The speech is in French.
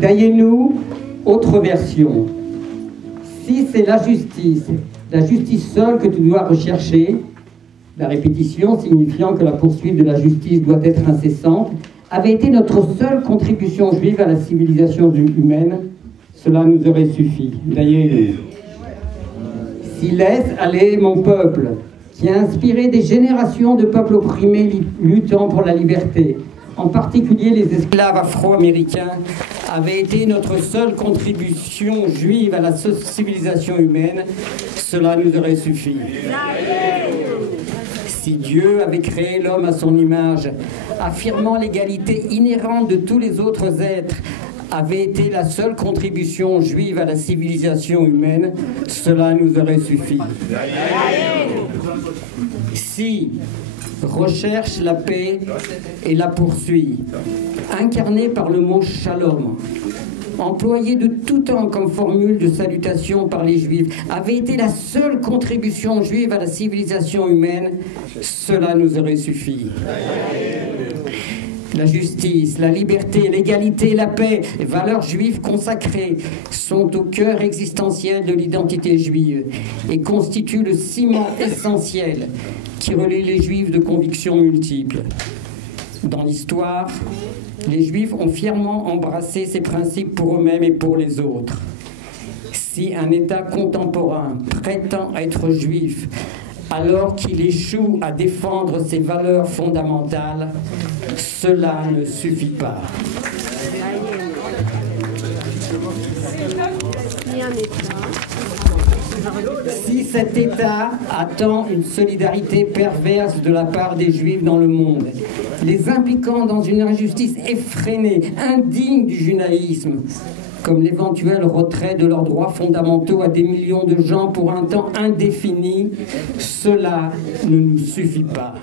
Dayenu, autre version. Si c'est la justice seule que tu dois rechercher, la répétition signifiant que la poursuite de la justice doit être incessante, avait été notre seule contribution juive à la civilisation humaine, cela nous aurait suffi. Dayenu. Si laisse aller mon peuple, qui a inspiré des générations de peuples opprimés luttant pour la liberté, en particulier les esclaves afro-américains, avait été notre seule contribution juive à la civilisation humaine, cela nous aurait suffi. Si Dieu avait créé l'homme à son image, affirmant l'égalité inhérente de tous les autres êtres, avait été la seule contribution juive à la civilisation humaine, cela nous aurait suffi. Si recherche la paix et la poursuit, incarnée par le mot shalom, employé de tout temps comme formule de salutation par les Juifs, avait été la seule contribution juive à la civilisation humaine, cela nous aurait suffi. La justice, la liberté, l'égalité, la paix, les valeurs juives consacrées sont au cœur existentiel de l'identité juive et constituent le ciment essentiel qui relie les Juifs de convictions multiples. Dans l'histoire, les Juifs ont fièrement embrassé ces principes pour eux-mêmes et pour les autres. Si un État contemporain prétend être juif alors qu'il échoue à défendre ses valeurs fondamentales, cela ne suffit pas. Si cet État attend une solidarité perverse de la part des Juifs dans le monde, les impliquant dans une injustice effrénée, indigne du judaïsme, comme l'éventuel retrait de leurs droits fondamentaux à des millions de gens pour un temps indéfini, cela ne nous suffit pas.